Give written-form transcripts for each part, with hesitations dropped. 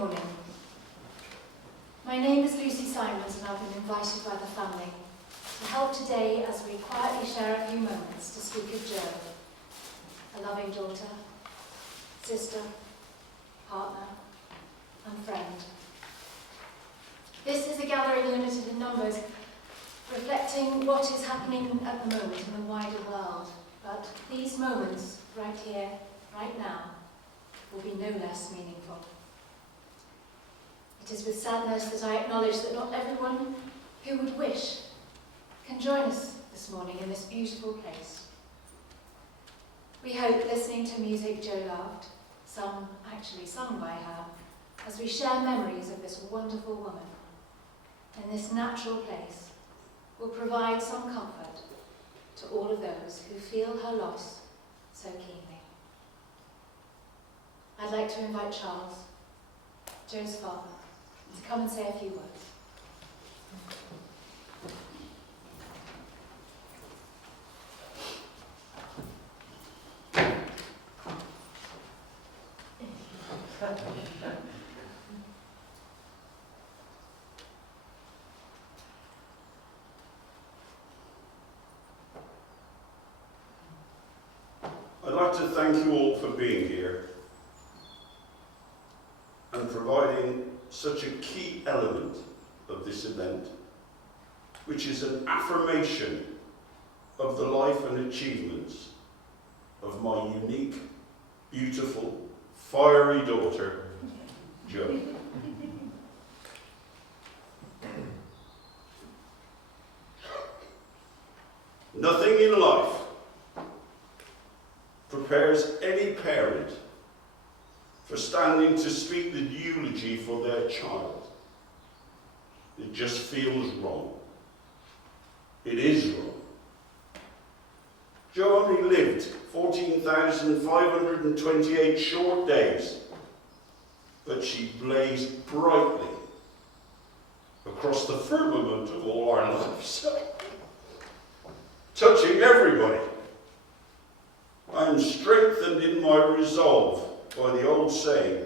morning. My name is Lucy Simons and I've been invited by the family to help today as we quietly share a few moments to speak of Jo, a loving daughter, sister, partner and friend. This is a gathering limited in numbers, reflecting what is happening at the moment in the wider world. But these moments, right here, right now, will be no less meaningful. It is with sadness that I acknowledge that not everyone who would wish can join us this morning in this beautiful place. We hope listening to music Jo loved, some actually sung by her, as we share memories of this wonderful woman in this natural place, will provide some comfort to all of those who feel her loss so keenly. I'd like to invite Charles, Jo's father, to come and say a few words. I'd like to thank you all for being here and providing such a key element of this event, which is an affirmation of the life and achievements of my unique, beautiful, fiery daughter, Jo. Nothing in life prepares any parent for standing to speak the eulogy for their child. It just feels wrong. It is wrong. Jo only lived 14,528 short days, but she blazed brightly across the firmament of all our lives, touching everybody. I am strengthened in my resolve by the old saying,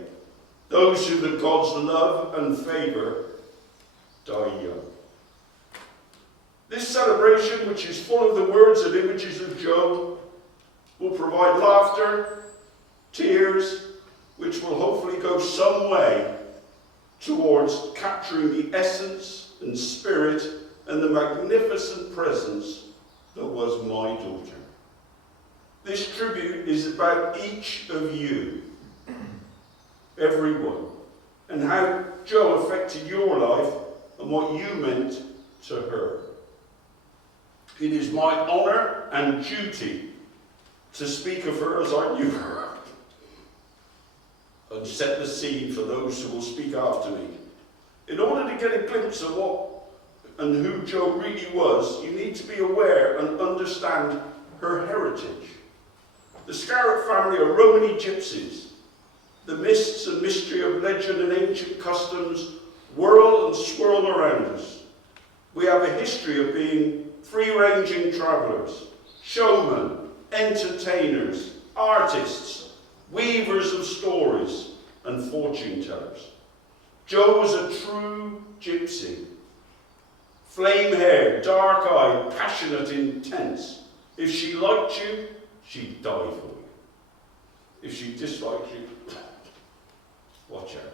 those who the gods love and favour die young. This celebration, which is full of the words and images of Jo, will provide laughter, tears, which will hopefully go some way towards capturing the essence and spirit and the magnificent presence that was my daughter. This tribute is about each of you, everyone, and how Jo affected your life and what you meant to her. It is my honour and duty to speak of her as I knew her and set the scene for those who will speak after me. In order to get a glimpse of what and who Jo really was, you need to be aware and understand her heritage. The Scarrott family are Romany gypsies. The mists and mystery of legend and ancient customs whirl and swirl around us. We have a history of being free-ranging travellers, showmen, entertainers, artists, weavers of stories, and fortune-tellers. Jo was a true gypsy. Flame-haired, dark-eyed, passionate, intense. If she liked you, she'd die for you. If she disliked you, watch out.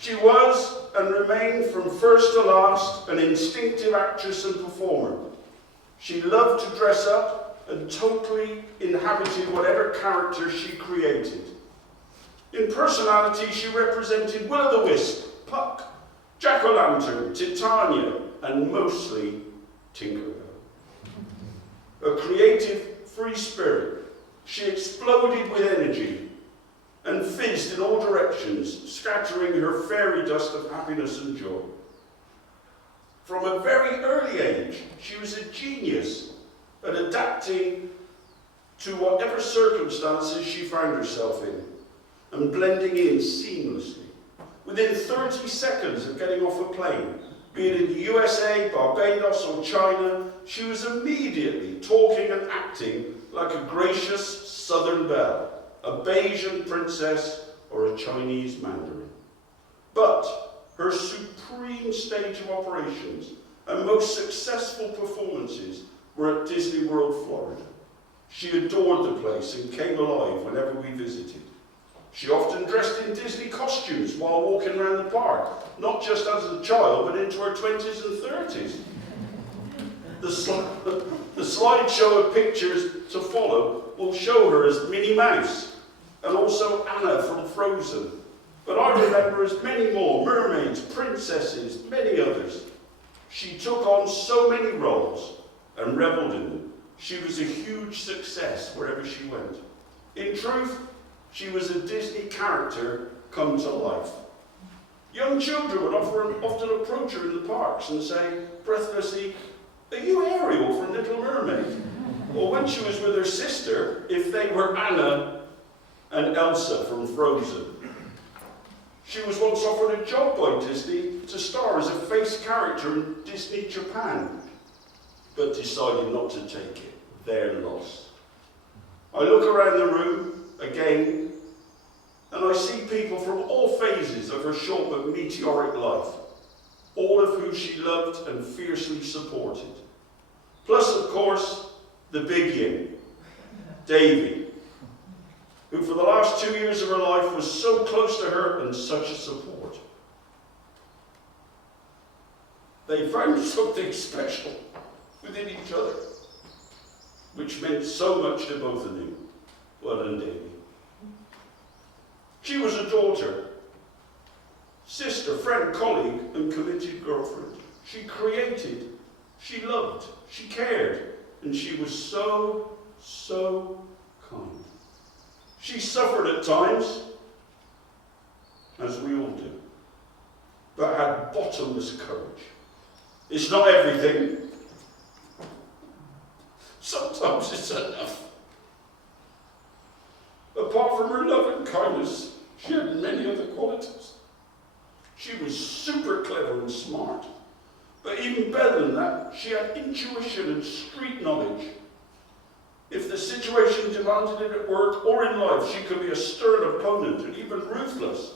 She was and remained from first to last an instinctive actress and performer. She loved to dress up and totally inhabited whatever character she created. In personality, she represented Will-o'-the-Wisp, Puck, Jack-o'-lantern, Titania, and mostly Tinkerbell. A creative, free spirit, she exploded with energy and fizzed in all directions, scattering her fairy dust of happiness and joy. From a very early age, she was a genius at adapting to whatever circumstances she found herself in and blending in seamlessly. Within 30 seconds of getting off a plane, be it in the USA, Barbados, or China, she was immediately talking and acting like a gracious Southern belle, a Bayesian princess or a Chinese mandarin. But her supreme stage of operations and most successful performances were at Disney World, Florida. She adored the place and came alive whenever we visited. She often dressed in Disney costumes while walking around the park, not just as a child, but into her 20s and 30s. The slideshow of pictures to follow will show her as Minnie Mouse, and also Anna from Frozen. But I remember as many more, mermaids, princesses, many others. She took on so many roles and revelled in them. She was a huge success wherever she went. In truth, she was a Disney character come to life. Young children would often approach her in the parks and say, breathlessly, "Are you Ariel from Little Mermaid?" Or when she was with her sister, if they were Anna and Elsa from Frozen. She was once offered a job by Disney to star as a face character in Disney Japan, but decided not to take it. Their loss. I look around the room again, and I see people from all phases of her short but meteoric life, all of whom she loved and fiercely supported. Plus, of course, the big yin, Davy, who for the last 2 years of her life was so close to her and such a support. They found something special within each other, which meant so much to both of them, well and Davy. She was a daughter, sister, friend, colleague, and committed girlfriend. She created, she loved, she cared, and she was so, so kind. She suffered at times, as we all do, but had bottomless courage. It's not everything. Sometimes it's enough. Apart from her love and kindness, she had many other qualities. She was super clever and smart. But even better than that, she had intuition and street knowledge. If the situation demanded it at work or in life, she could be a stern opponent and even ruthless.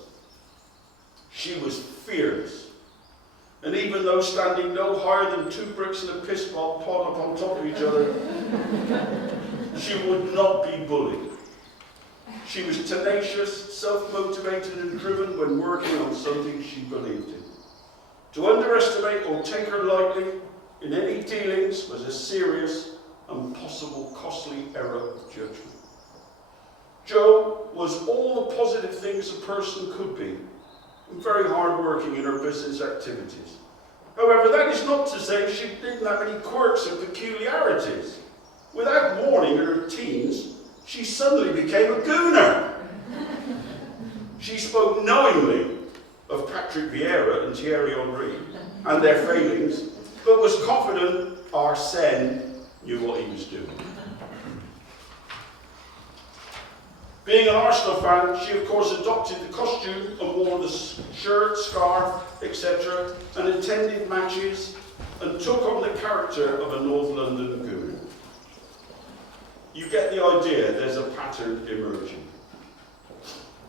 She was fearless. And even though standing no higher than 2 bricks and a piss pot up on top of each other, she would not be bullied. She was tenacious, self-motivated and driven when working on something she believed in. To underestimate or take her lightly in any dealings was a serious and possible costly error of judgment. Jo was all the positive things a person could be, and very hard-working in her business activities. However, that is not to say she didn't have any quirks and peculiarities. Without warning in her teens, she suddenly became a gooner. She spoke knowingly of Patrick Vieira and Thierry Henry and their failings, but was confident Arsène knew what he was doing. Being an Arsenal fan, she of course adopted the costume and wore the shirt, scarf, etc., and attended matches and took on the character of a North London gooner. You get the idea, there's a pattern emerging.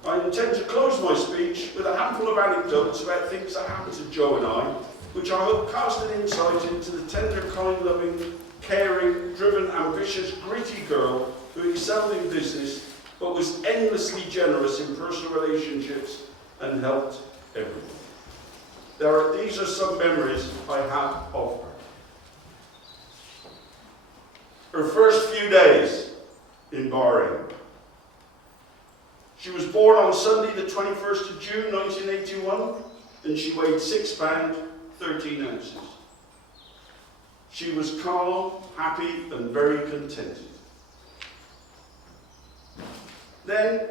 I intend to close my speech with a handful of anecdotes about things that happened to Jo and I, which I hope cast an insight into the tender, kind-loving, caring, driven, ambitious, gritty girl who excelled in business but was endlessly generous in personal relationships and helped everyone. These are some memories I have of her. Her first few days in Bahrain. She was born on Sunday the 21st of June 1981 and she weighed 6 pounds, 13 ounces. She was calm, happy and very contented. Then,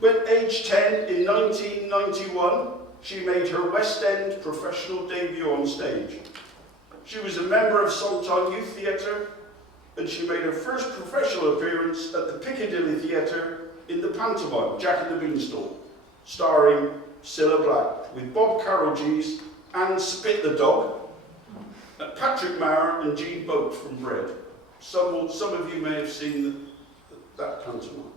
when age 10 in 1991, she made her West End professional debut on stage. She was a member of Sometime Youth Theatre, and she made her first professional appearance at the Piccadilly Theatre in the pantomime Jack and the Beanstalk, starring Cilla Black, with Bob Carroll-Gees and Spit the Dog, Patrick Maher and Jean Boat from Bread. Some of you may have seen that pantomime.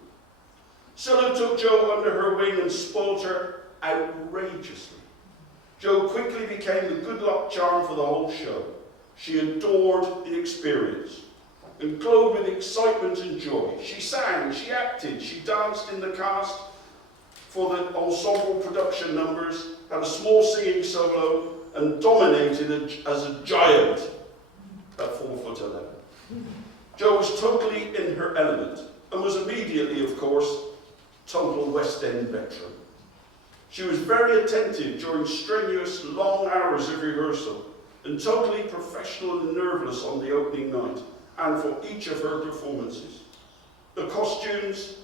Scylla took Jo under her wing and spoilt her outrageously. Jo quickly became the good luck charm for the whole show. She adored the experience and glowed with excitement and joy. She sang, she acted, she danced in the cast for the ensemble production numbers, had a small singing solo, and dominated as a giant at 4'11". Jo was totally in her element and was immediately, of course, total West End veteran. She was very attentive during strenuous, long hours of rehearsal and totally professional and nerveless on the opening night and for each of her performances. The costumes,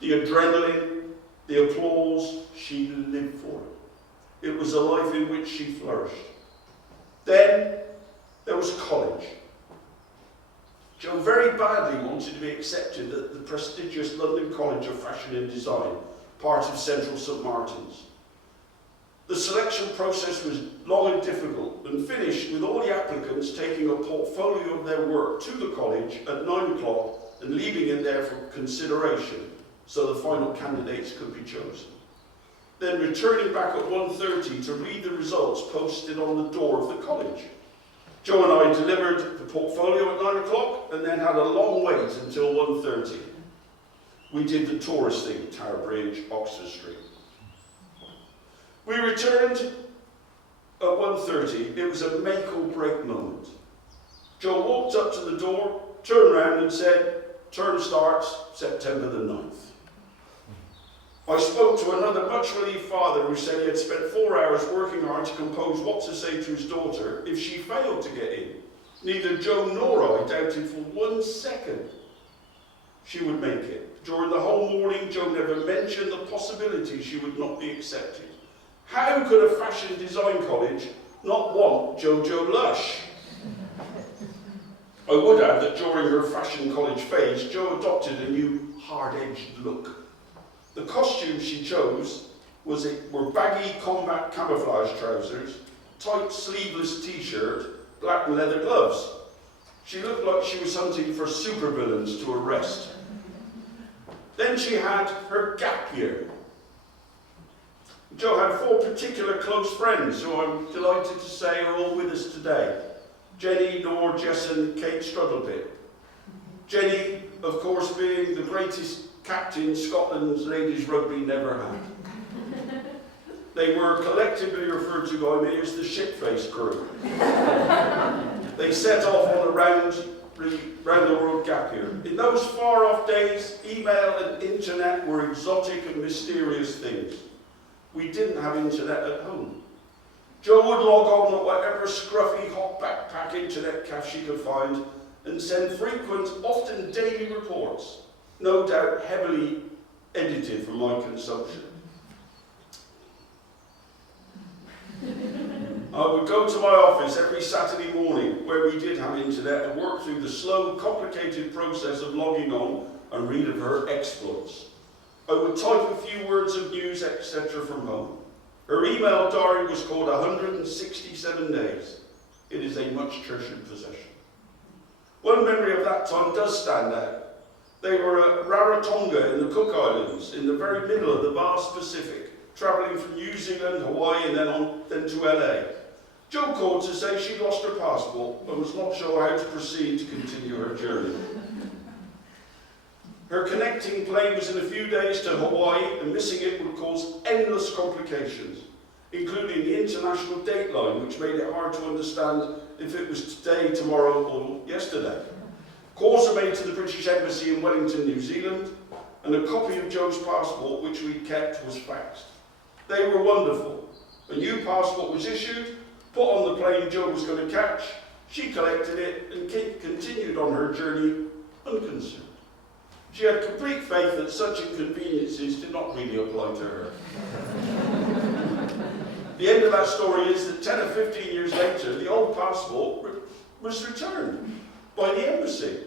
the adrenaline, the applause, she lived for it. It was a life in which she flourished. Then there was college. Jo very badly wanted to be accepted at the prestigious London College of Fashion and Design, part of Central St Martin's. The selection process was long and difficult and finished with all the applicants taking a portfolio of their work to the college at 9 o'clock and leaving it there for consideration so the final candidates could be chosen. Then returning back at 1:30 to read the results posted on the door of the college. Jo and I delivered the portfolio at 9 o'clock and then had a long wait until 1:30. We did the tourist thing, Tower Bridge, Oxford Street. We returned at 1:30. It was a make or break moment. Jo walked up to the door, turned around and said, "Term starts September the 9th. I spoke to another much relieved father who said he had spent 4 hours working hard to compose what to say to his daughter if she failed to get in. Neither Jo nor I doubted for 1 second she would make it. During the whole morning, Jo never mentioned the possibility she would not be accepted. How could a fashion design college not want Jojo Lush? I would add that during her fashion college phase, Jo adopted a new hard-edged look. The costumes she chose were baggy combat camouflage trousers, tight sleeveless t-shirt, black leather gloves. She looked like she was hunting for supervillains to arrest. Then she had her gap year. Jo had 4 particular close friends who I'm delighted to say are all with us today. Jenny, Nor, Jess and Kate Struddlepit. Jenny, of course, being the greatest captain Scotland's ladies rugby never had. They were collectively referred to by me as the shit-faced crew. They set off on a round the world gap year. In those far-off days, email and internet were exotic and mysterious things. We didn't have internet at home. Jo would log on at whatever scruffy hot backpack internet cafe she could find and send frequent, often daily reports, no doubt heavily edited for my consumption. I would go to my office every Saturday morning, where we did have internet, and work through the slow, complicated process of logging on and read of her exploits. I would type a few words of news, etc. from home. Her email diary was called 167 Days. It is a much treasured possession. One memory of that time does stand out. They were at Rarotonga in the Cook Islands, in the very middle of the vast Pacific, travelling from New Zealand, Hawaii, and then to LA. Jo called to say she'd lost her passport and was not sure how to proceed to continue her journey. Her connecting plane was in a few days to Hawaii, and missing it would cause endless complications, including the international dateline, which made it hard to understand if it was today, tomorrow, or yesterday. Calls were made to the British Embassy in Wellington, New Zealand, and a copy of Jo's passport, which we kept, was faxed. They were wonderful. A new passport was issued, put on the plane Jo was going to catch. She collected it and continued on her journey unconcerned. She had complete faith that such inconveniences did not really apply to her. The end of that story is that 10 or 15 years later, the old passport was returned by the embassy.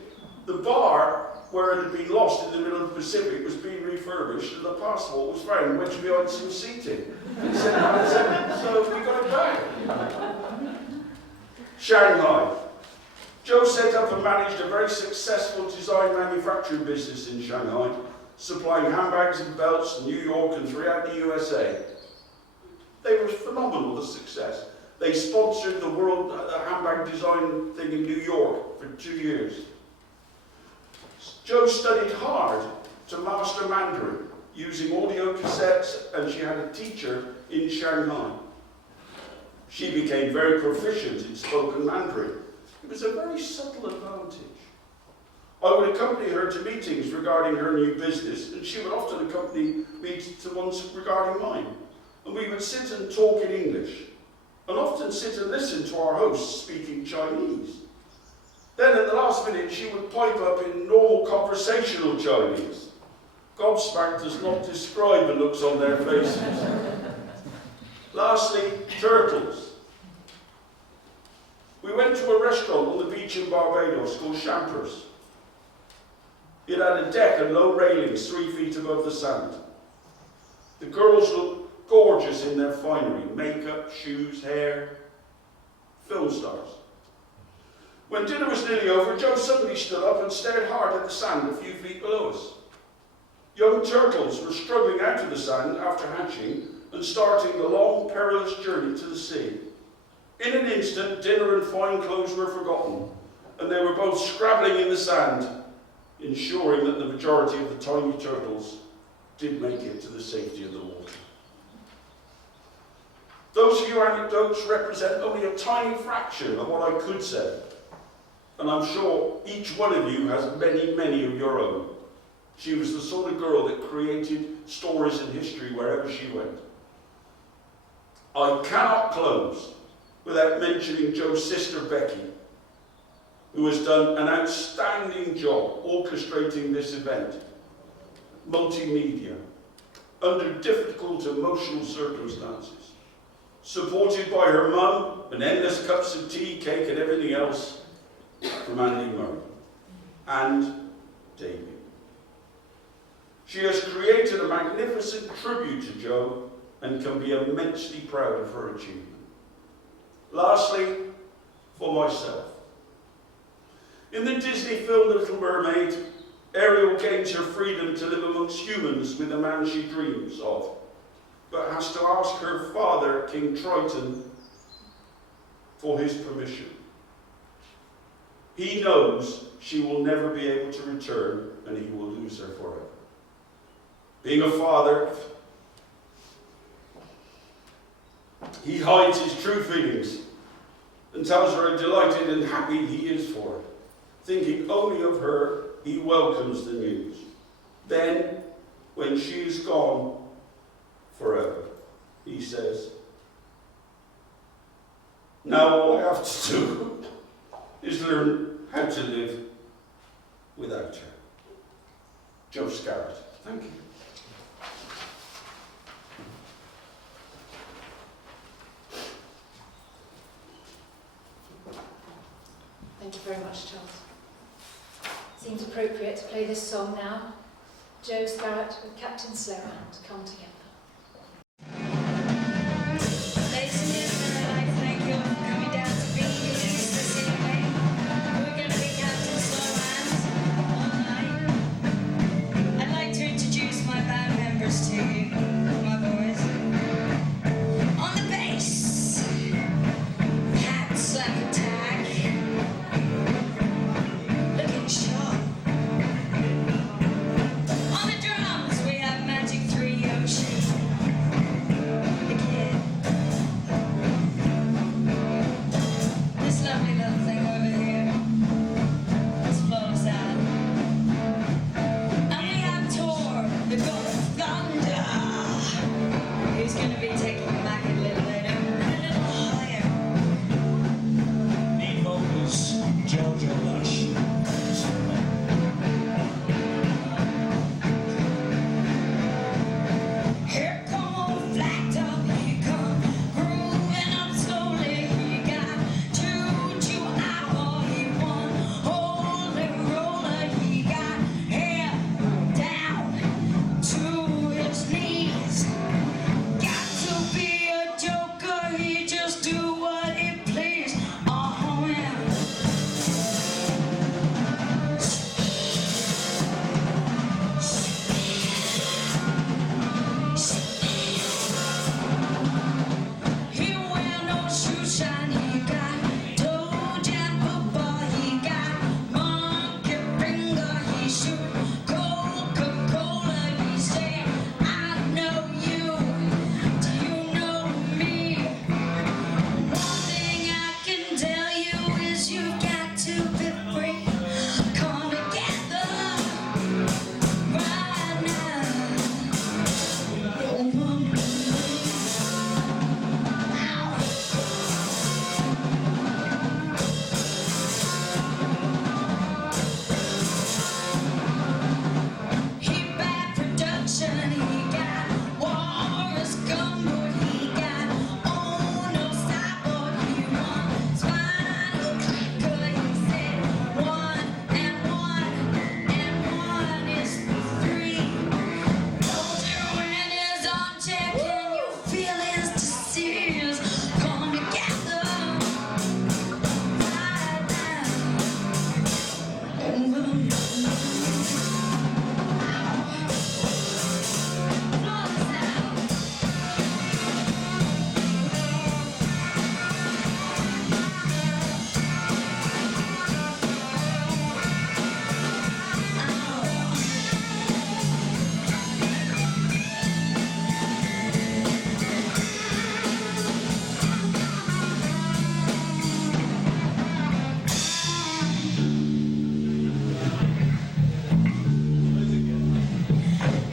The bar where it had been lost in the middle of the Pacific was being refurbished, and the passport was found wedged behind some seating. And so we got it back. Shanghai. Jo set up and managed a very successful design manufacturing business in Shanghai, supplying handbags and belts in New York and throughout the USA. They were phenomenal, the success. They sponsored the world handbag design thing in New York for 2 years. Jo studied hard to master Mandarin, using audio cassettes, and she had a teacher in Shanghai. She became very proficient in spoken Mandarin. It was a very subtle advantage. I would accompany her to meetings regarding her new business, and she would often accompany me to ones regarding mine. And we would sit and talk in English, and often sit and listen to our hosts speaking Chinese. Then at the last minute, she would pipe up in normal conversational Chinese. Gobsmacked does not describe the looks on their faces. Lastly, turtles. We went to a restaurant on the beach in Barbados called Champers. It had a deck and low railings 3 feet above the sand. The girls looked gorgeous in their finery, makeup, shoes, hair, film stars. When dinner was nearly over, Jo suddenly stood up and stared hard at the sand a few feet below us. Young turtles were struggling out of the sand after hatching and starting the long, perilous journey to the sea. In an instant, dinner and fine clothes were forgotten, and they were both scrabbling in the sand, ensuring that the majority of the tiny turtles did make it to the safety of the water. Those few anecdotes represent only a tiny fraction of what I could say, and I'm sure each one of you has many, many of your own. She was the sort of girl that created stories in history wherever she went. I cannot close without mentioning Jo's sister Becky, who has done an outstanding job orchestrating this event. Multimedia, under difficult emotional circumstances, supported by her mum and endless cups of tea, cake and everything else from Andy Murray and David. She has created a magnificent tribute to Jo and can be immensely proud of her achievement. Lastly, for myself. In the Disney film The Little Mermaid, Ariel gains her freedom to live amongst humans with the man she dreams of, but has to ask her father, King Triton, for his permission. He knows she will never be able to return and he will lose her forever. Being a father, he hides his true feelings and tells her how delighted and happy he is for her. Thinking only of her, he welcomes the news. Then, when she is gone forever, he says, now all I have to do is learn how to live without her. Jo Scarrott. Thank you. Thank you very much, Charles. Seems appropriate to play this song now. Jo Scarrott with Captain Slowhand, Come Together. Ladies and gentlemen, I'd like to thank you all for coming down to Beacon this evening. We're going to be Captain Slowhand all night. I'd like to introduce my band members to you, my boys. On the bass, Pat Slap Attack, looking sharp. On the drums, we have Magic 3 Yoshi, the kid. This lovely little thing over here is Flawless Ad. And we have Tor, the God of Thunder. devotion. He got war is gone, but he got oh no stop what he wants. Final clicker, he said one is three. Knows your wind is on check and you feel his disease come together right now. And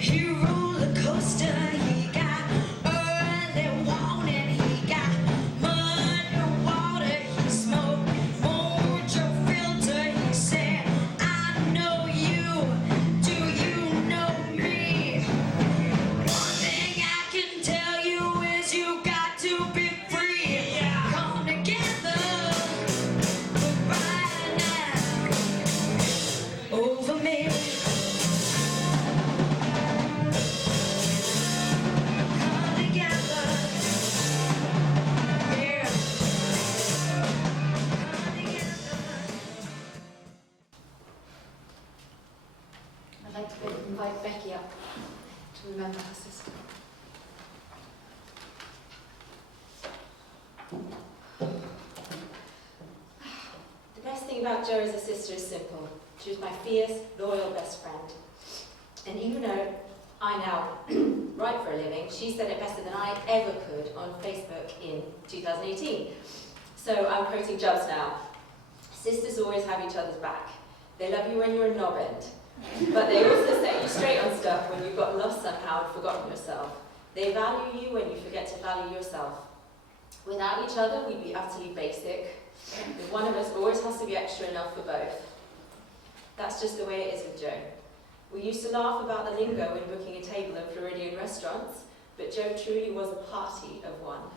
he roller coaster, he got early warning, he got mud and water, he smoked mojo filter, he said, I know you, do you know me? One thing I can tell you is you got to be free. Come together right now over me. Come together, yeah. Come together. I'd like to invite Becky up to remember her sister. The best thing about Jo as a sister is simple. She was my fierce, loyal best friend. And even though I now write for a living, she said it better than I ever could on Facebook in 2018. So I'm quoting Jubs now. Sisters always have each other's back. They love you when you're a knob end, but they also set you straight on stuff when you've got lost somehow and forgotten yourself. They value you when you forget to value yourself. Without each other, we'd be utterly basic. But one of us always has to be extra enough for both. That's just the way it is with Jo. We used to laugh about the lingo when booking a table in Floridian restaurants, but Jo truly was a party of one.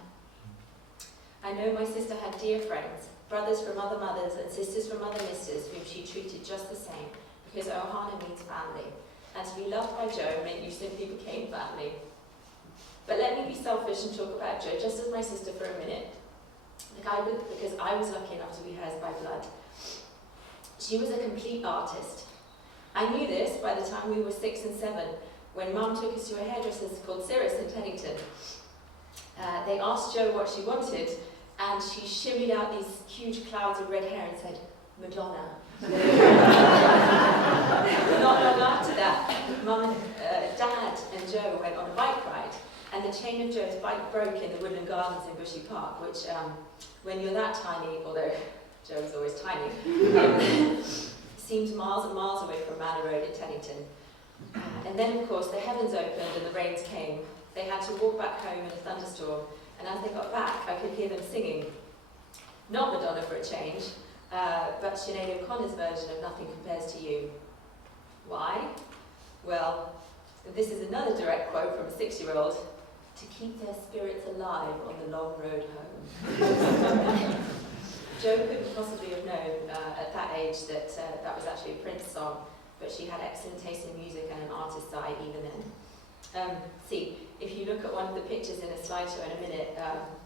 I know my sister had dear friends, brothers from other mothers and sisters from other misters whom she treated just the same, because Ohana means family. And to be loved by Jo meant you simply became family. But let me be selfish and talk about Jo just as my sister for a minute, because I was lucky enough to be hers by blood. She was a complete artist. I knew this by the time we were 6 and 7, when Mum took us to a hairdresser called Cirrus in Teddington. They asked Jo what she wanted, and she shimmied out these huge clouds of red hair and said, Madonna. Not long after that, Mum, Dad and Jo went on a bike ride, and the chain of Jo's bike broke in the Woodland Gardens in Bushy Park, which, when you're that tiny, although Jo was always tiny, seemed miles and miles away from Manor Road in Teddington. And then, of course, the heavens opened and the rains came. They had to walk back home in a thunderstorm, and as they got back, I could hear them singing. Not Madonna for a change, but Sinead O'Connor's version of Nothing Compares to You. Why? Well, this is another direct quote from a 6-year-old. To keep their spirits alive on the long road home. Jo couldn't possibly have known at that age that that was actually a Prince song, but she had excellent taste in music and an artist's eye even then. See, if you look at one of the pictures in a slideshow in a minute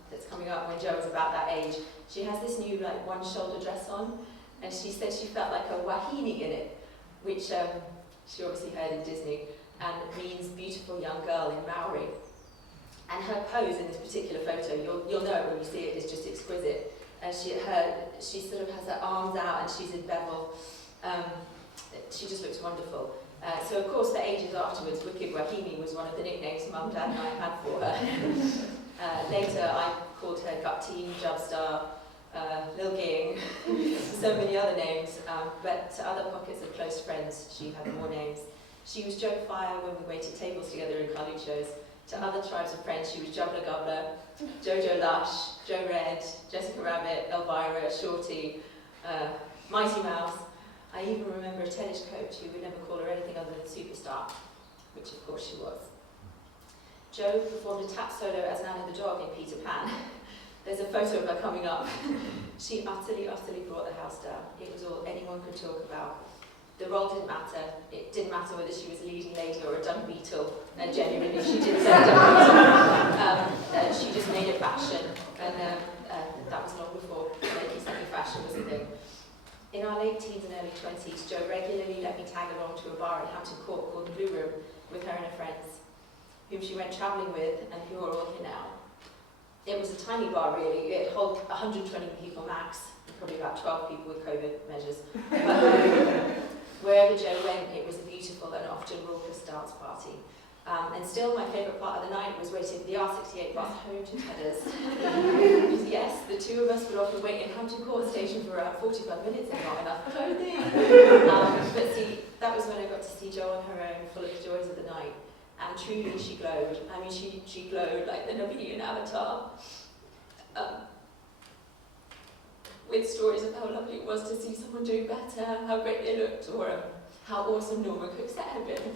that's coming up when Jo was about that age, she has this new one-shoulder dress on, and she said she felt like a wahine in it, which she obviously heard in Disney, and means beautiful young girl in Maori. And her pose in this particular photo, you'll know it when you see it, is just exquisite. And she sort of has her arms out and she's in bevel. She just looks wonderful. So of course, for ages afterwards, Wicked Wahine was one of the nicknames Mum, Dad and I had for her. Later, I called her Gupteen, Jubstar, Lil Ging, so many other names. But to other pockets of close friends, she had more names. She was Jo Fire when we waited tables together in Carluccio's. To other tribes of friends, she was Jubbler Gobbler, Jojo Lush, Jo Red, Jessica Rabbit, Elvira, Shorty, Mighty Mouse. I even remember a tennis coach who would never call her anything other than superstar. which of course she was. Jo performed a tap solo as Nanny the dog in Peter Pan. There's a photo of her coming up. She utterly brought the house down. It was all anyone could talk about. The role didn't matter. It didn't matter whether she was a leading lady or a dung beetle. And genuinely, she did say dung beetle. She just made it fashion, and that was long before making something fashion was a thing. In our late teens and early 20s, Jo regularly let me tag along to a bar in Hampton Court called the Blue Room with her and her friends, whom she went travelling with and who are all here now. It was a tiny bar, really. It held 120 people max, probably about 12 people with COVID measures. But wherever Jo went, it was a beautiful and often raucous dance party. And still, my favourite part of the night was waiting for the R68 bus home to Headers. Yes, the two of us would often wait in Hampton Court station for around 45 minutes and not enough clothing. But see, that was when I got to see Jo on her own, full of the joys of the night. And truly, she glowed. I mean, she glowed like the Nabooian avatar. With stories of how lovely it was to see someone doing better, how great they looked, or how awesome Norma Cook's set had been.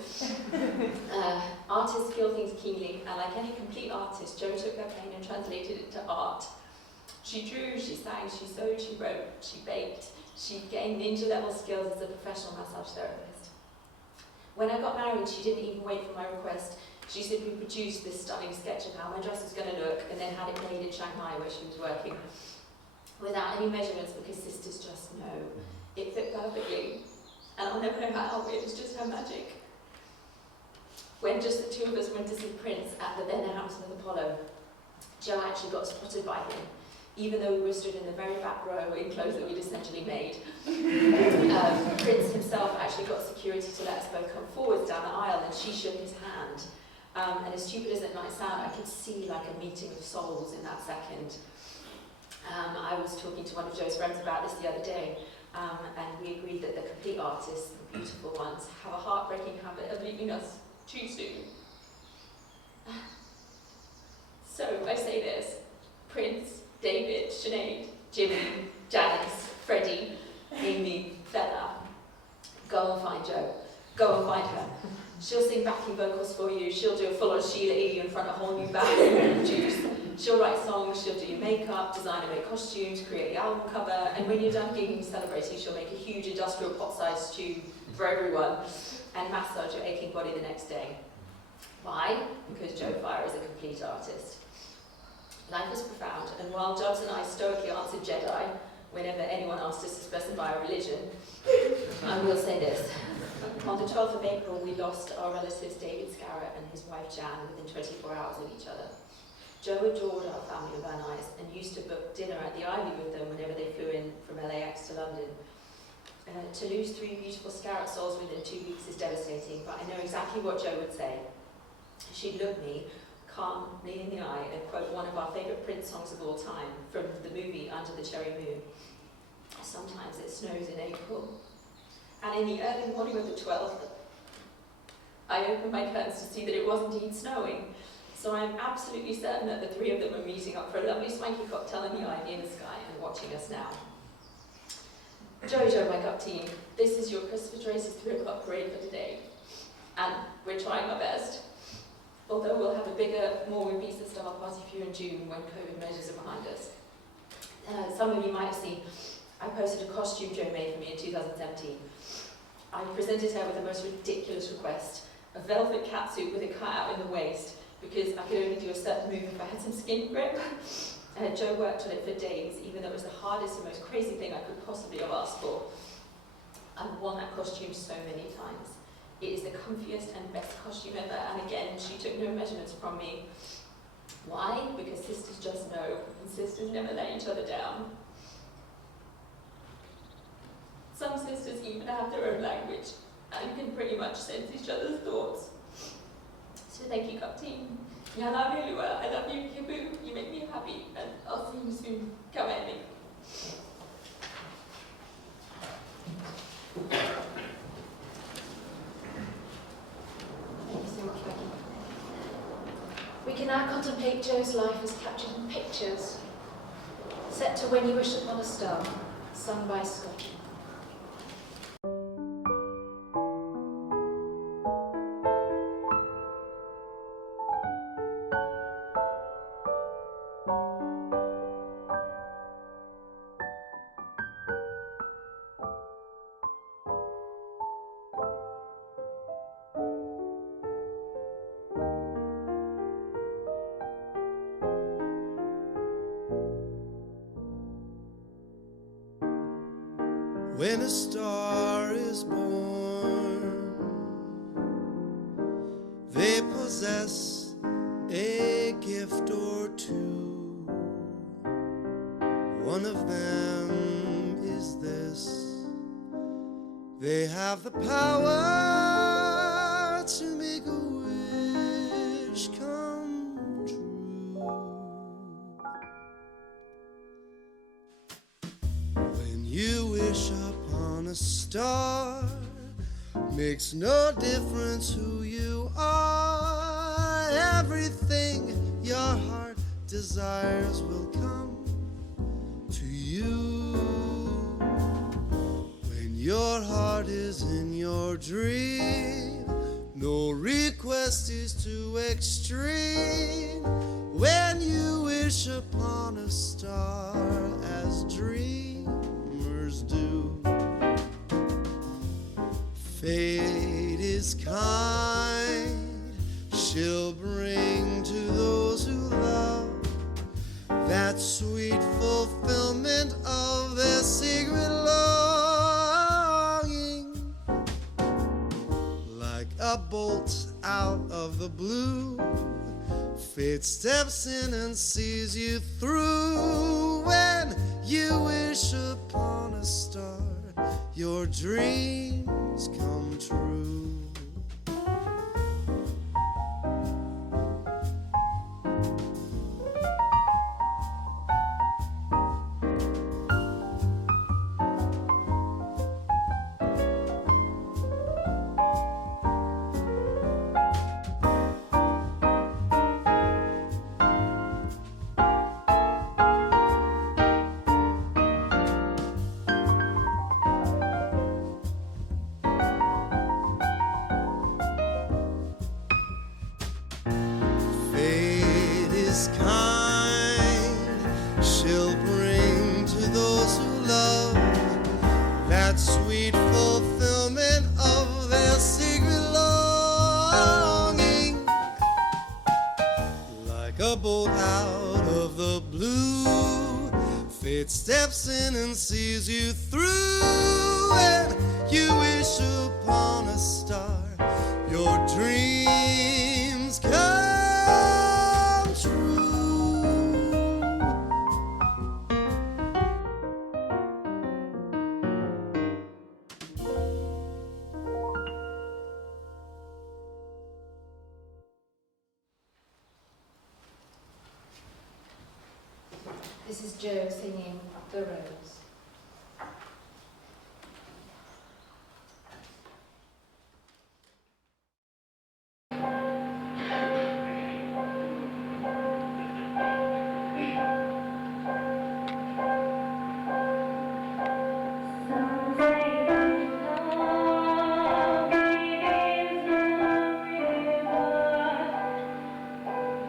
Artists feel things keenly, and like any complete artist, Jo took her pain and translated it to art. She drew, she sang, she sewed, she wrote, she baked. She gained ninja-level skills as a professional massage therapist. When I got married, she didn't even wait for my request. She simply produced this stunning sketch of how my dress was going to look, and then had it made in Shanghai, where she was working, without any measurements, because sisters just know. It fit perfectly, and I'll never know how it was just her magic. When just the two of us went to see Prince at the then Hammersmith Apollo, Jo actually got spotted by him, even though we were stood in the very back row in clothes that we'd essentially made. Prince himself actually got security to let us both come forwards down the aisle, and she shook his hand. And as stupid as it might sound, I could see like a meeting of souls in that second. I was talking to one of Jo's friends about this the other day, and we agreed that the complete artists, the beautiful ones, have a heartbreaking habit of leaving us too soon. So I say this: Prince, David, Sinead, Jimmy, Janice, Freddie, Amy, Bella. Go and find Jo. Go and find her. She'll sing backing vocals for you. She'll do a full-on Sheila E. in front of a whole new band and produce. She'll write songs, she'll do your makeup, design and make costumes, create the album cover, and when you're done gigging and celebrating, she'll make a huge industrial pot-sized stew for everyone and massage your aching body the next day. Why? Because Jo Fire is a complete artist. Life is profound, and while Jobs and I stoically answered Jedi whenever anyone asked us to specify a religion, I will say this. On the 12th of April, we lost our relatives David Scarrott and his wife Jan within 24 hours of each other. Jo adored our family of Van Nuys and used to book dinner at the Ivy with them whenever they flew in from LAX to London. To lose 3 beautiful Scarrott souls within 2 weeks is devastating, but I know exactly what Jo would say. She'd look me calmly in the eye and quote one of our favourite Prince songs of all time from the movie Under the Cherry Moon. Sometimes it snows in April. And in the early morning of the 12th, I opened my curtains to see that it was indeed snowing. So I'm absolutely certain that the 3 of them are meeting up for a lovely swanky cocktail in the ivy in the sky and watching us now. Jojo, my cup team, this is your Christmas Races 3 o'clock parade for today. And we're trying our best. Although we'll have a bigger, more Ibiza style party for you in June when COVID measures are behind us. Some of you might have seen, I posted a costume Jo made for me in 2017. I presented her with the most ridiculous request, a velvet catsuit with a cutout in the waist, because I could only do a certain move if I had some skin grip. Jo worked on it for days, even though it was the hardest and most crazy thing I could possibly have asked for. I've worn that costume so many times. It is the comfiest and best costume ever, and again, she took no measurements from me. Why? Because sisters just know, and sisters never let each other down. Some sisters even have their own language, and can pretty much sense each other's thoughts. So thank you, cup team. I love you, I love you, Kibu. You make me happy, and I'll see you soon. Come at me. Thank you so much, Becky. We can now contemplate Jo's life as captured in pictures, set to When You Wish Upon a Star, sung by Scott. when a star is born. They possess a gift or two. One of them is this: they have the power to make a wish come true. When you wish upon a star, makes no difference who you are. Everything your heart desires will come to you. When your heart is in your dream, no request is too extreme. When you wish upon a star, as dreamers do, fate is kind, she'll bring to those who love that sweet fulfillment of their secret longing. Like a bolt out of the blue, fate steps in and sees you through. When you wish upon a star, your dreams come true. Fate is kind, she'll bring to those who love that sweet fulfillment of their secret longing. Like a bolt out of the blue, fate steps in and sees you through. And you wish upon a star, your dreams come true. This is Joe singing The Rose.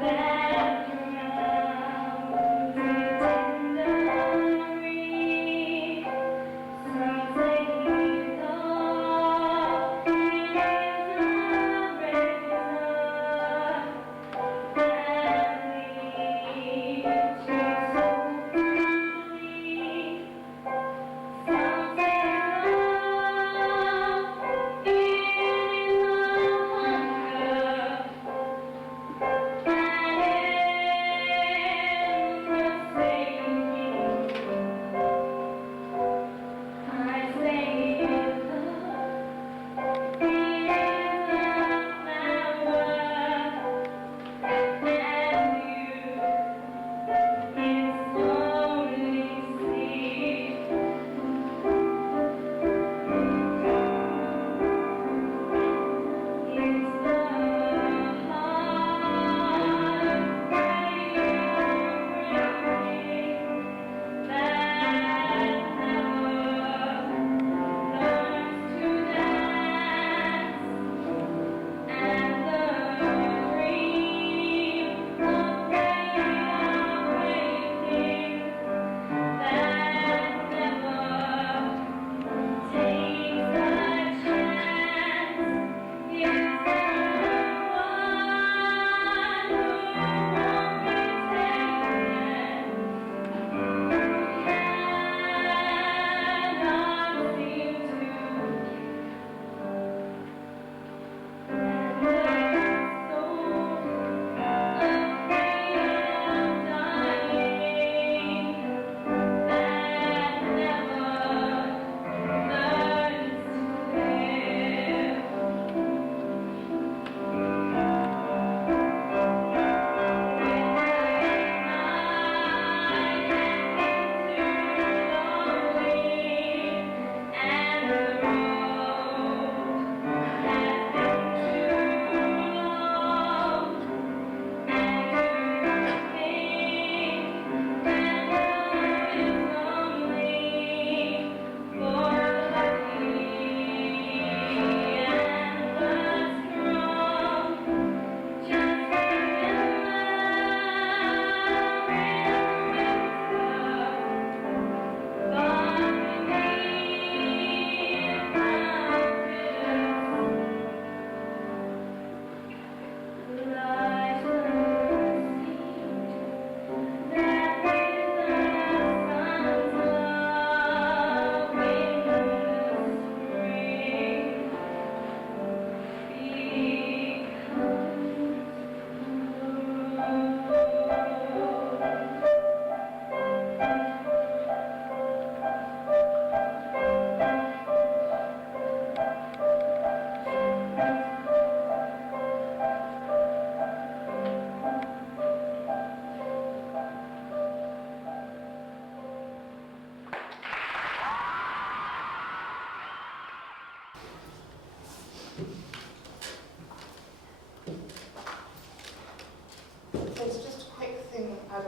That drowns in the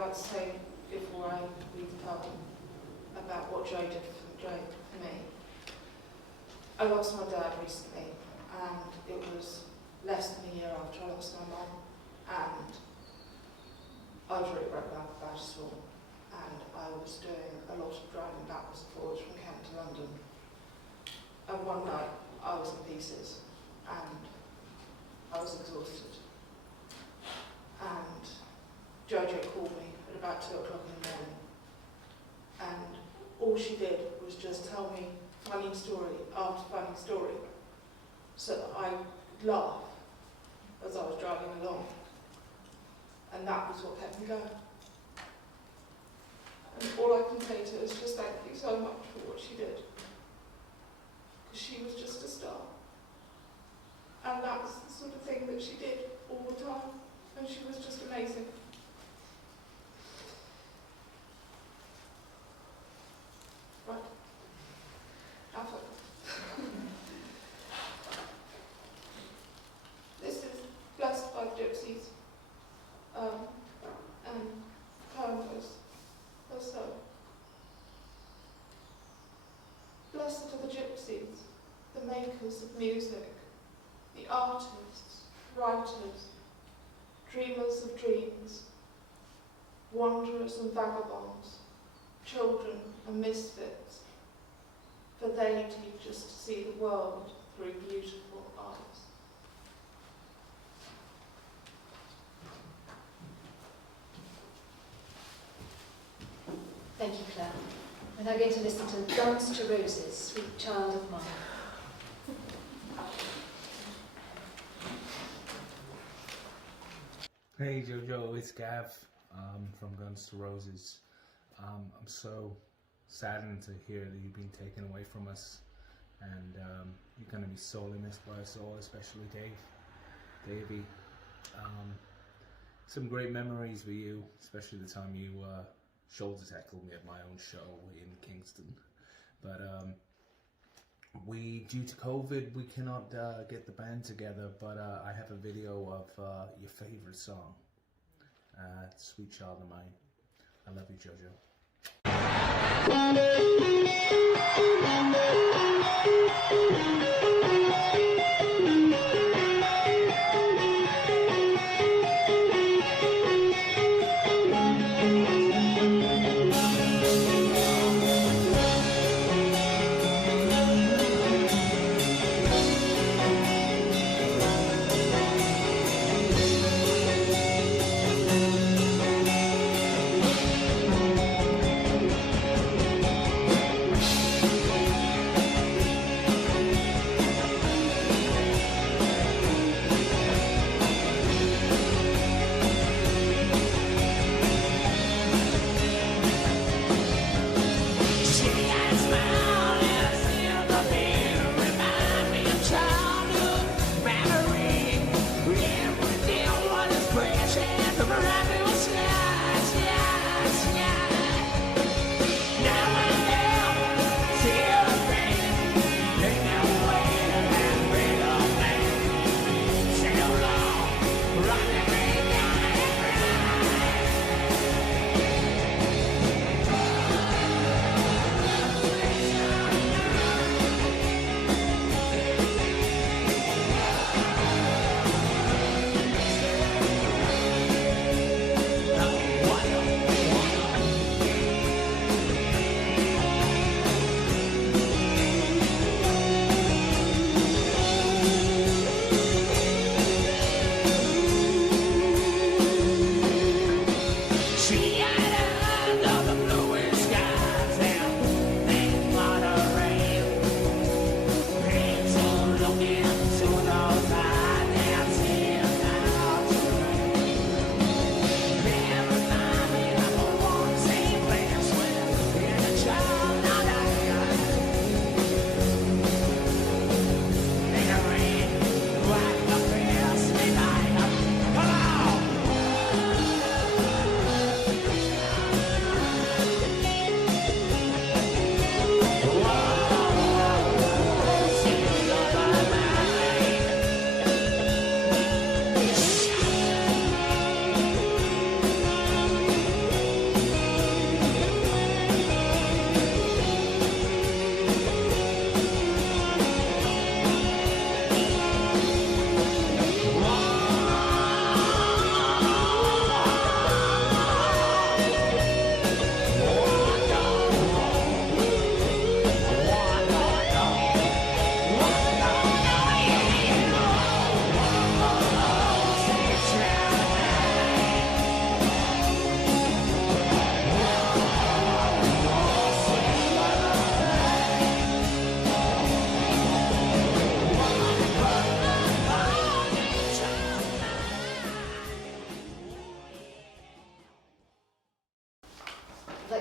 like to say, before I read the poem, about what Joe did for me. I lost my dad recently, and it was less than a year after I lost my mum, and I was really broke down about it all, and I was doing a lot of driving backwards and forwards from Kent to London. And one night I was in pieces, and I was exhausted. And Jojo called me at about 2 o'clock in the morning, and all she did was just tell me funny story after funny story, so that I could laugh as I was driving along. And that was what kept me going. And all I can say to her is just thank you so much for what she did. Because she was just a star. And that's the sort of thing that she did all the time. And she was just amazing. Right. Alpha. This is Blessed by the Gypsies. And poem goes so. Blessed are the gypsies, the makers of music, the artists, writers, dreamers of dreams, wanderers and vagabonds, children and misfits, for they teach us to see the world through beautiful eyes. Thank you, Claire. We're now going to listen to Dance to Roses, Sweet Child of Mine. Hey Jojo, it's Gav from Guns to Roses. I'm so saddened to hear that you've been taken away from us, and you're going to be sorely missed by us all, especially Davey. Some great memories with you, especially the time you shoulder tackled me at my own show in Kingston. But due to COVID, we cannot get the band together, but I have a video of your favorite song, Sweet Child of Mine. I love you, Jojo.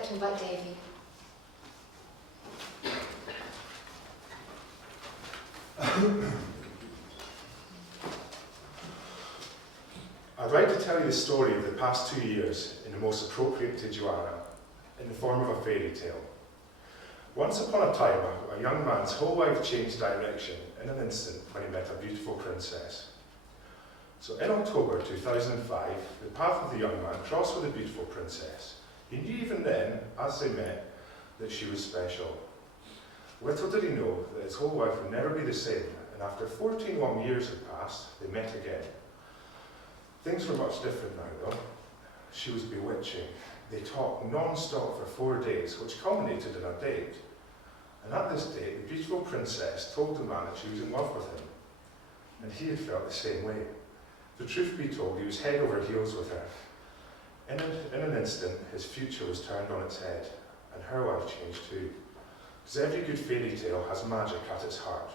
like to invite Davy. I'd like to tell you the story of the past 2 years in the most appropriate to Joanna, in the form of a fairy tale. Once upon a time, a young man's whole life changed direction in an instant when he met a beautiful princess. So in October 2005, the path of the young man crossed with a beautiful princess. He knew even then, as they met, that she was special. Little did he know that his whole life would never be the same, and after 14 long years had passed, they met again. Things were much different now though. She was bewitching. They talked non-stop for 4 days, which culminated in a date. And at this date, the beautiful princess told the man that she was in love with him. And he had felt the same way. The truth be told, he was head over heels with her. In an instant, his future was turned on its head, and her life changed too. Because every good fairy tale has magic at its heart.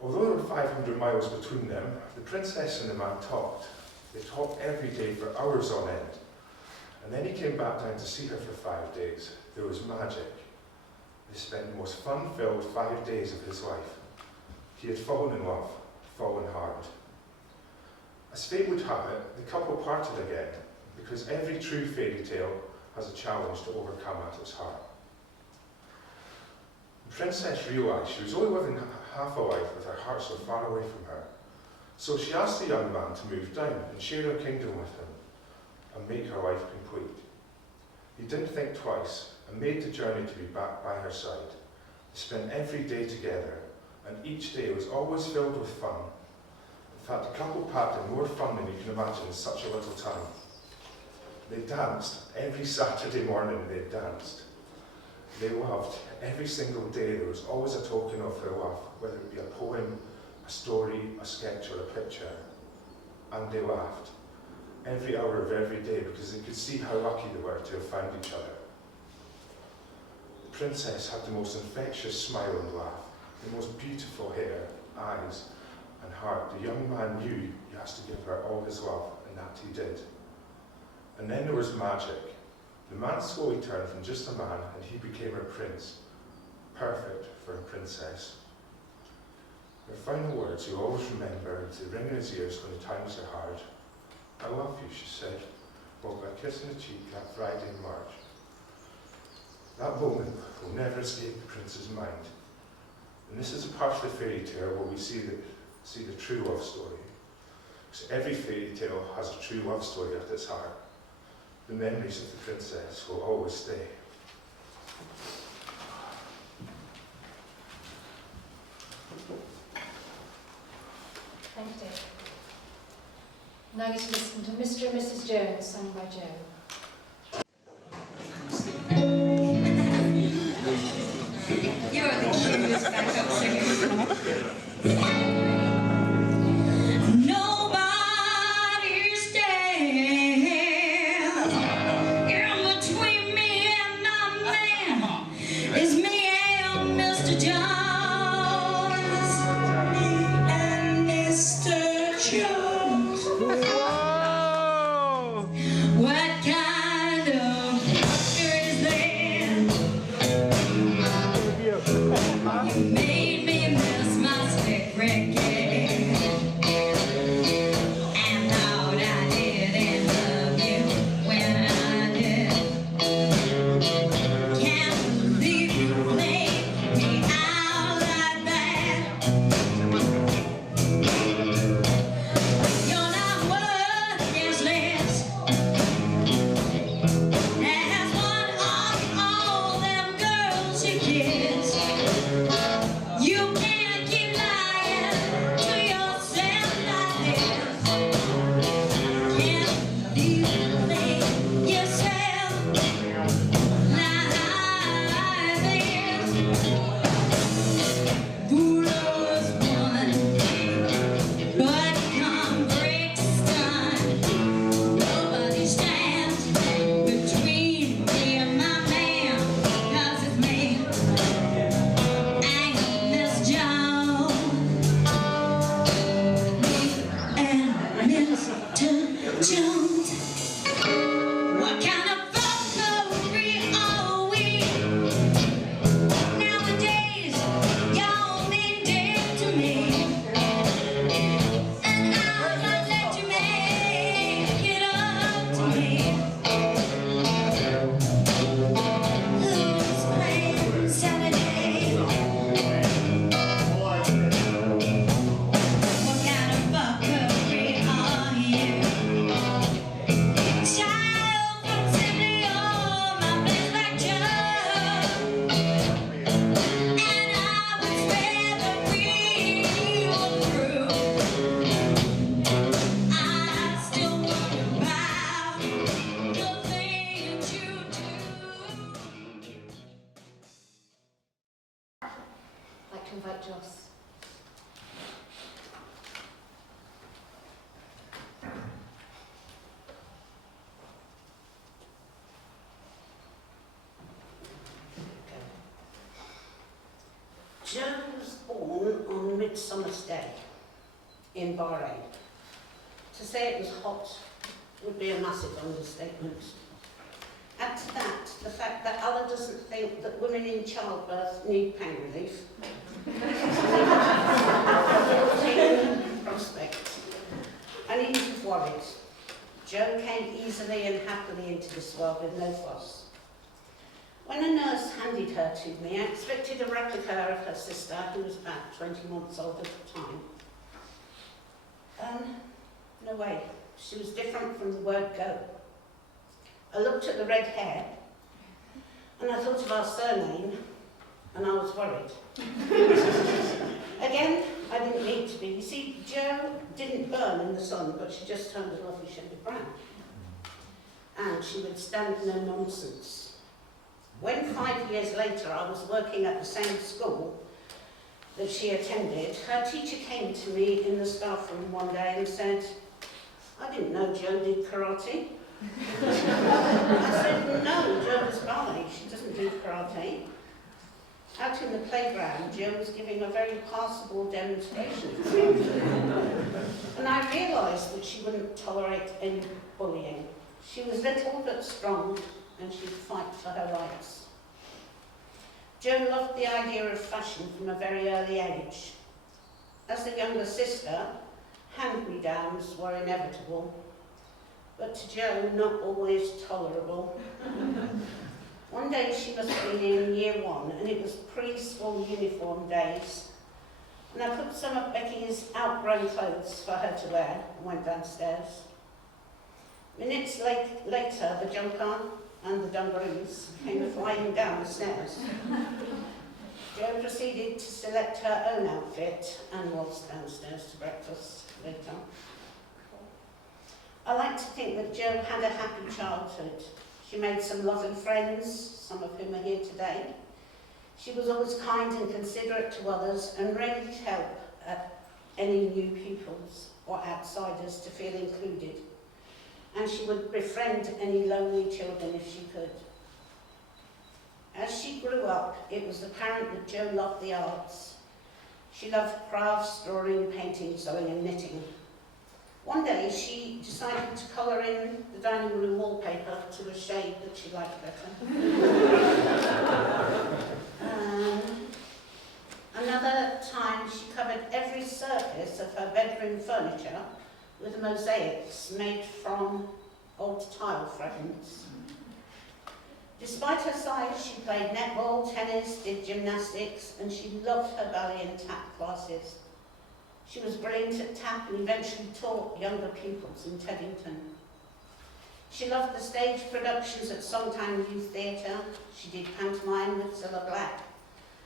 Although there were 500 miles between them, the princess and the man talked. They talked every day for hours on end. And then he came back down to see her for 5 days. There was magic. They spent the most fun-filled 5 days of his life. He had fallen in love, fallen hard. As fate would have it, the couple parted again, because every true fairy tale has a challenge to overcome at its heart. The princess realised she was only living half a life with her heart so far away from her. So she asked the young man to move down and share her kingdom with him and make her life complete. He didn't think twice and made the journey to be back by her side. They spent every day together, and each day was always filled with fun. In fact, the couple packed in more fun than you can imagine in such a little time. They danced. Every Saturday morning they danced. They loved. Every single day there was always a token of their love, whether it be a poem, a story, a sketch or a picture. And they laughed. Every hour of every day, because they could see how lucky they were to have found each other. The princess had the most infectious smile and laugh, the most beautiful hair, eyes and heart. The young man knew he has to give her all his love, and that he did. And then there was magic. The man slowly turned from just a man, and he became her prince, perfect for a princess. Her final words you'll always remember, and they ring in his ears when the times are hard. "I love you," she said, while by kissing the cheek that Friday in March. That moment will never escape the prince's mind. And this is a part of the fairy tale where we see the true love story. Because every fairy tale has a true love story at its heart. The memories of the princess will always stay. Thank you, Dave. Now you to listen to Mr. and Mrs. Jones, sung by Joe. You're the cutest backup singer. Nobody's there in between me and my man. It's me and Mr. Jones. Me and Mr. Jones. What kind of picture is that? You made me miss my slick Ricky, and thought I didn't love you when I did. Can't believe you played me out like that. You're not worth useless as one of all them girls you kiss. You can't keep lying to yourself like this. Can't believe you play yourself like this. Fool us one day, but come breaks done. Nobody stands between me and my man, 'cause it's me and Miss Jones. Me and Mr. Jones. What kind of photo Joss. Joe was born on Midsummer's Day in Bahrain. To say it was hot would be a massive understatement. Add to that the fact that Allah doesn't think that women in childbirth need pain relief. Prospect. And he was worried. Joe came easily and happily into this world with no fuss. When a nurse handed her to me, I expected a replica of her sister, who was about 20 months old at the time. No way. She was different from the word go. I looked at the red hair, and I thought of our surname, and I was worried. Again, I didn't need to be. You see, Jo didn't burn in the sun, but she just turned a lovely shade of brown. And she would stand no nonsense. When 5 years later I was working at the same school that she attended, her teacher came to me in the staff room one day and said, "I didn't know Jo did karate." I said, "No, Jo does ballet, she doesn't do karate." Out in the playground, Jo was giving a very passable demonstration of karate. And I realised that she wouldn't tolerate any bullying. She was little but strong, and she'd fight for her rights. Jo loved the idea of fashion from a very early age. As the younger sister, hand-me-downs were inevitable, but to Jo, not always tolerable. One day she must have been in year 1, and it was pre-school uniform days, and I put some of Becky's outgrown clothes for her to wear and went downstairs. Minutes later, the jumper and the dungarees came flying down the stairs. Jo proceeded to select her own outfit and was downstairs to breakfast later. I like to think that Jo had a happy childhood. She made some lovely friends, some of whom are here today. She was always kind and considerate to others and ready to help any new pupils or outsiders to feel included. And she would befriend any lonely children if she could. As she grew up, it was apparent that Jo loved the arts. She loved crafts, drawing, painting, sewing and knitting. One day she decided to colour in the dining room wallpaper to a shade that she liked better. Another time she covered every surface of her bedroom furniture with mosaics made from old tile fragments. Despite her size, she played netball, tennis, did gymnastics, and she loved her ballet and tap classes. She was brilliant at tap and eventually taught younger pupils in Teddington. She loved the stage productions at Songtown Youth Theatre. She did pantomime with Cilla Black,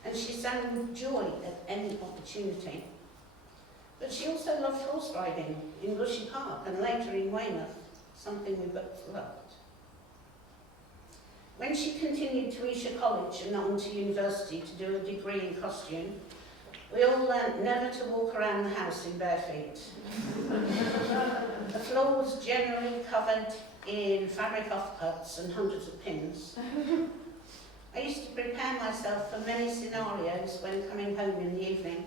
and she sang with joy at any opportunity. But she also loved horse riding in Bushy Park and later in Weymouth, something we both loved. When she continued to Esher College and on to university to do a degree in costume, we all learnt never to walk around the house in bare feet. The floor was generally covered in fabric offcuts and hundreds of pins. I used to prepare myself for many scenarios when coming home in the evening.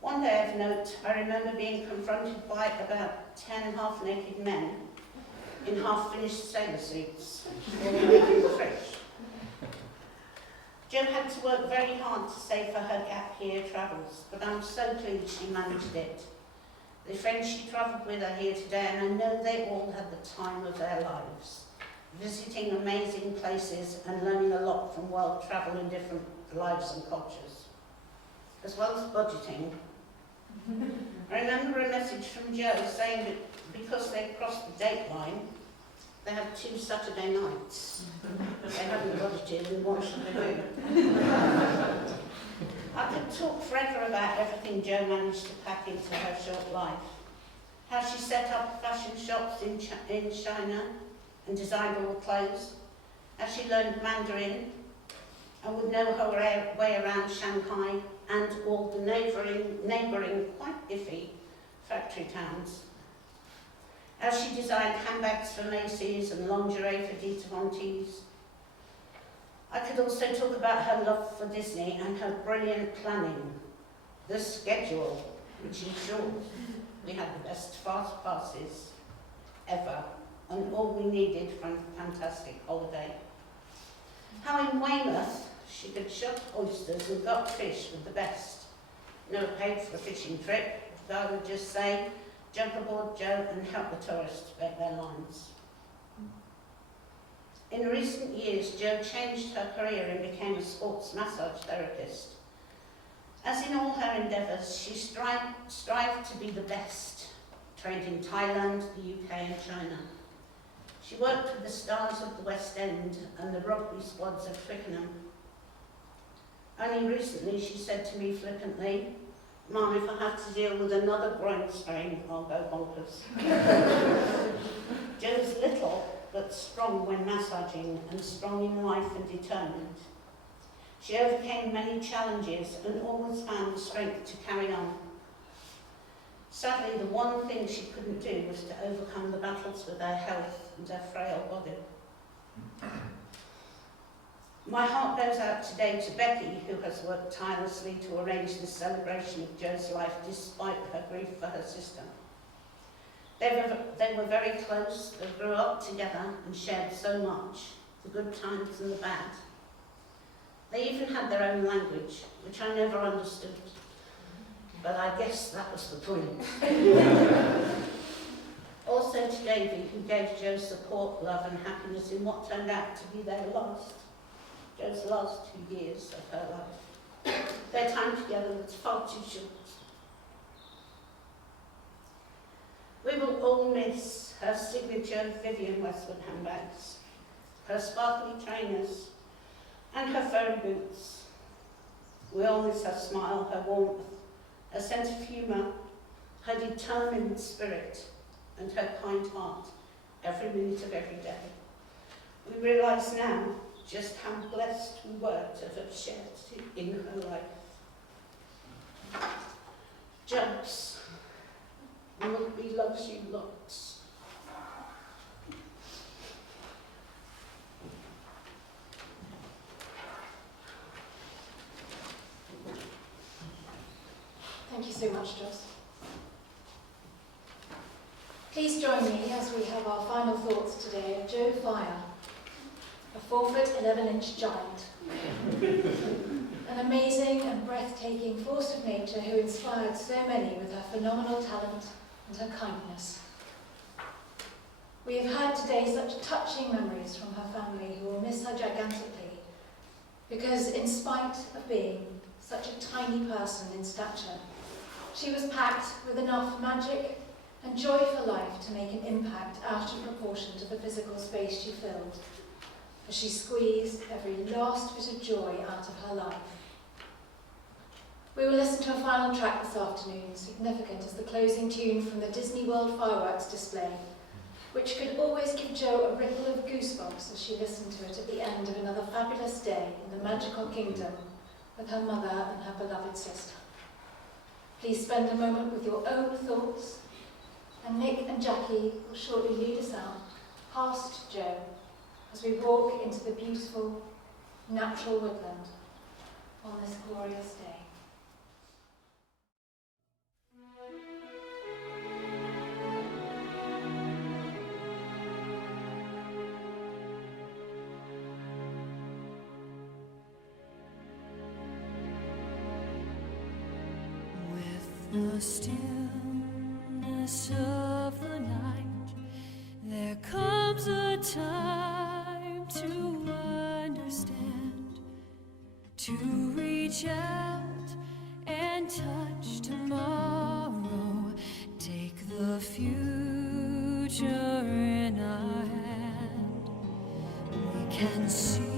One day of note, I remember being confronted by about 10 half-naked men in half-finished sailor suits, all making the fridge. Jo had to work very hard to save for her gap year travels, but I'm so pleased she managed it. The friends she travelled with are here today, and I know they all had the time of their lives, visiting amazing places and learning a lot from world travel in different lives and cultures, as well as budgeting. I remember a message from Jo saying that because they crossed the date line, they had 2 Saturday nights. They hadn't budgeted and what should they do? I could talk forever about everything Jo managed to pack into her short life. How she set up fashion shops in China and designed all the clothes. How she learned Mandarin and would know her way around Shanghai and all the neighbouring quite iffy factory towns. As she designed handbags for Macy's and lingerie for Dita Von Teese. I could also talk about her love for Disney and her brilliant planning, the schedule, which ensured we had the best fast passes ever and all we needed for a fantastic holiday. How in Weymouth she could shop oysters and gut fish with the best. Never paid for a fishing trip, I would just say, jump aboard Joe and help the tourists make their lines. In recent years, Jo changed her career and became a sports massage therapist. As in all her endeavours, she strived to be the best, trained in Thailand, the UK and China. She worked with the stars of the West End and the rugby squads of Twickenham. Only recently she said to me flippantly, "Mum, if I have to deal with another groin strain, I'll go bonkers." Jo's little but strong when massaging and strong in life and determined. She overcame many challenges and always found the strength to carry on. Sadly, the one thing she couldn't do was to overcome the battles with her health and her frail body. My heart goes out today to Becky, who has worked tirelessly to arrange this celebration of Jo's life despite her grief for her sister. They were very close, they grew up together and shared so much, the good times and the bad. They even had their own language, which I never understood, but I guess that was the point. Also to Davy, who gave Jo support, love and happiness in what turned out to be Jo's last 2 years of her life. Their time together was far too short. We will all miss her signature Vivienne Westwood handbags, her sparkly trainers, and her furry boots. We all miss her smile, her warmth, her sense of humour, her determined spirit, and her kind heart every minute of every day. We realise now just how blessed we were to have shared in her life. Jumps. Rugby loves you lots. Thank you so much, Joss. Please join me as we have our final thoughts today of Jo Fire, a 4-foot 11-inch giant. An amazing and breathtaking force of nature who inspired so many with her phenomenal talent and her kindness. We have had today such touching memories from her family who will miss her gigantically, because in spite of being such a tiny person in stature, she was packed with enough magic and joy for life to make an impact out of proportion to the physical space she filled, as she squeezed every last bit of joy out of her life. We will listen to a final track this afternoon, significant as the closing tune from the Disney World fireworks display, which could always give Jo a ripple of goosebumps as she listened to it at the end of another fabulous day in the magical kingdom with her mother and her beloved sister. Please spend a moment with your own thoughts, and Nick and Jackie will shortly lead us out past Jo as we walk into the beautiful natural woodland on this glorious day. The stillness of the night, there comes a time to understand, to reach out and touch tomorrow, take the future in our hand. We can see